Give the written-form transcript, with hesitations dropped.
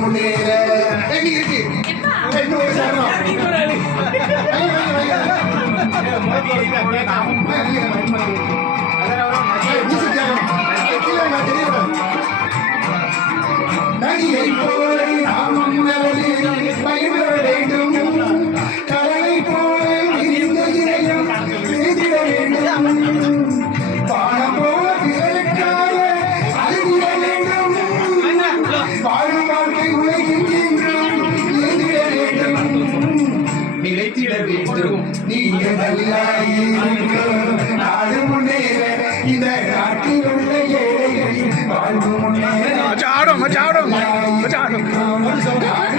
முன்னேற இருக்கு நதியை போல நாமம் பயன்பட வேண்டும் கடலை போல விரிந்த இணையம் செய்திட வேண்டும் பாடம் போல பிறருக்காக அழுதிட வேண்டும் வாழும் வாழ்க்கை உலகின் எழுதிட வேண்டும் நிலைத்திட வேண்டும் நீங்க நல்லா நாடு முன்னேற இந்த நாட்டில் உள்ள ஏழைகளின் வாழ்வு முன்னேற Machado.